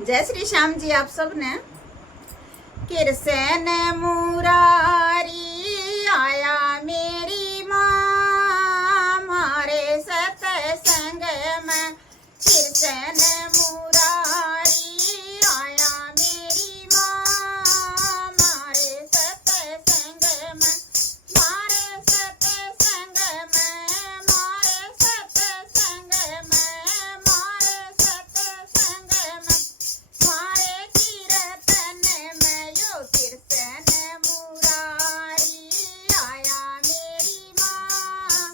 जय श्री श्याम जी आप सब ने। किरसन मुरारी आया मेरी माँ मारे सतसंग में। किरसन मुरारी आया मेरी माँ मारे सतसंग में। मारे सतसंग में मारे सतसंग में मारे सतसंग में। मारे कीर्तन में यो किरसन मुरारी आया मेरी माँ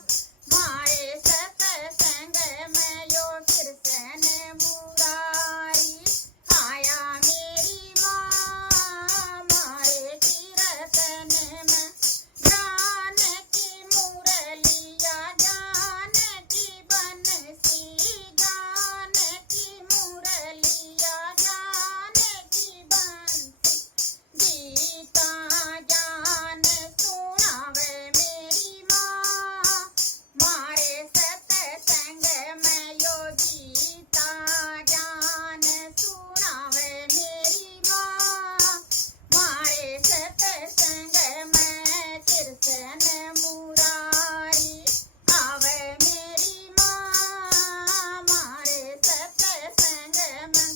मारे सतसंग में। यो किरसन मुरारी आया मेरी माँ मारे कीर्तन में। ज्ञान की मुरलिया ज्ञान की बंसी ज्ञान की मुरलिया ज्ञान की बंसी। गीता ज्ञान सुनावे मेरी माँ मारे सतसंग में। यो गीता ज्ञान सुनावे मेरी माँ मारे सतसंग में। किरसन मुरारी आवे मेरी माँ मारे सतसंग में।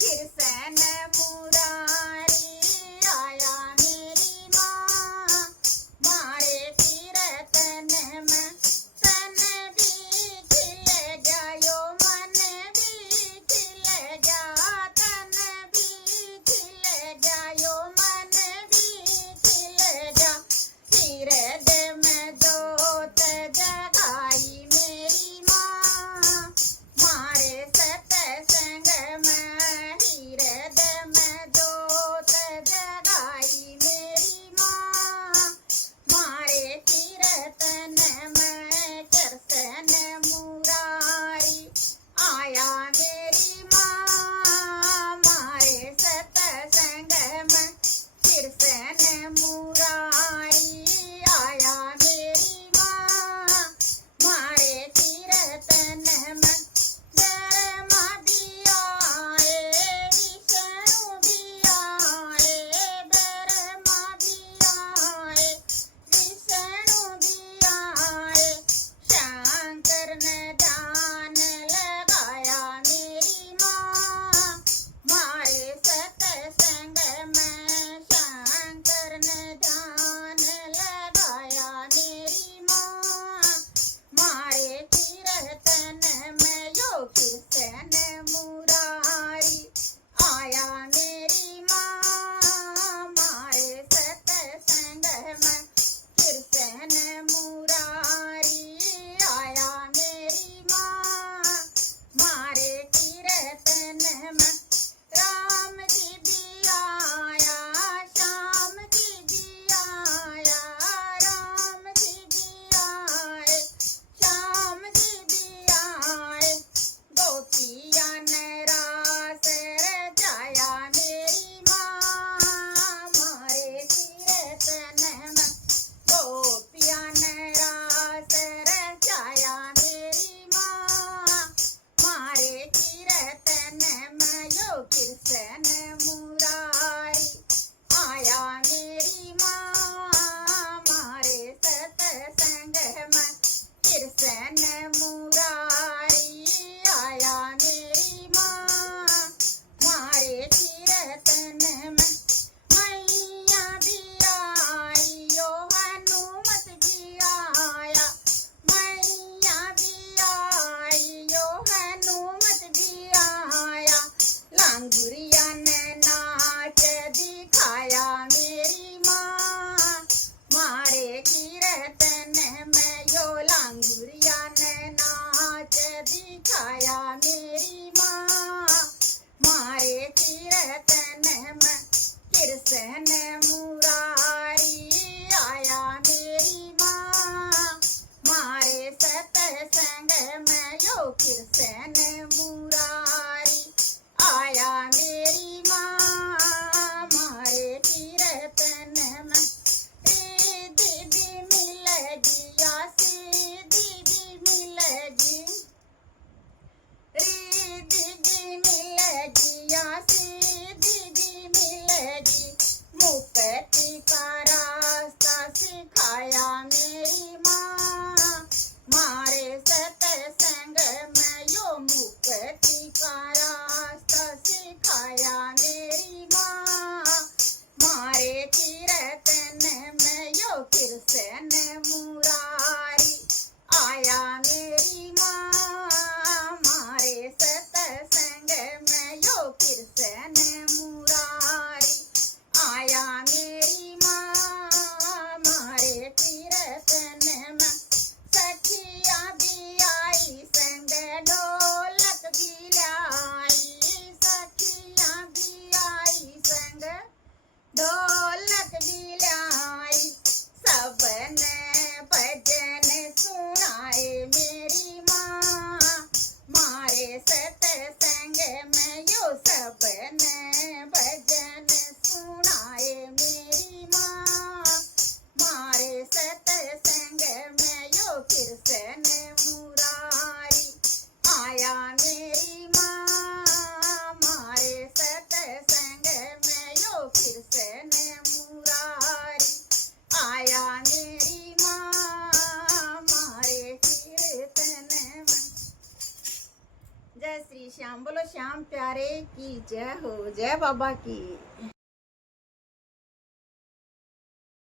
किरसन मुरारी आया मेरी माँ मारे कीर्तन में। तन भी खिल गयो मन भी खिल गया तन भी खिल गयो मन भी खिल गया। हृदय में जोत जगाई मेरी माँ मारे सतसंग में। हृदय में जोत जगाई मेरी माँ मारे कीर्तन में। किरसन मुरारी आया मेरी माँ मारे सतसंग में। किरसन मुरारी आया मेरी माँ मारे कीर्तन में। धर्म भी आए विष्णु भी आए धर्म भी आए विष्णु भी आए। शंकर ने ध्यान लगाया मेरी माँ मारे सतसंग में। शंकर ने ध्यान लगाया मेरी माँ मारे कीर्तन में। यो किरसन मुरारी आया मेरी माँ मारे सतसंग में। किरसन मुरारी आया मेरी माँ मारे कीर्तन में। राम जी भी आया श्याम जी भी आया राम जी भी आए श्याम जी भी आए। गोपिया ने रास रचाया मेरी माँ मारे कीर्तन में। गोपिया ने रास रचाया मेरी माँ मारे कीर्तन में। यो किरसन मुरारी आया मेरी माँ मारे सतसंग में। किरसन मुरारी आया मेरी माँ मारे कीर्तन में। मैया भी आई यो हनुमत भी आया मैया भी आई यो हनुमत भी आया। लांगुरिया ने नाच दिखाया मेरी माँ मारे कीर्तन में। यो लांगुरिया ने नाच दिखाया मेरी माँ मारे कीर्तन में। किरसन मुरारी आया मेरी माँ मारे सतसंग में। यो किरसन मुरारी आया मेरी का रास्ता सिखाया मेरी माँ, मारे कीर्तन में यो कृष्ण मुरारी आया मेरी माँ, मारे सत्संग में यो कृष्ण मुरारी आया मेरी माँ, मारे कीर्तन में सखिया भी आई संग ढोलक भी लाई, सखिया भी आई संग ढोलक भी लाई, सबने भजन सुनाए मेरी माँ, मारे सत्संग में यो सबने भजन सुनाए मेरी माँ, मारे सत्संग में यो कृष्ण मुरारी आया मेरी माँ, मारे सत्संग में यो कृष्ण मुरारी आया मेरी माँ, मारे कीर्तन में। जय श्री श्याम, बोलो श्याम प्यारे की जय हो, जय बाबा की।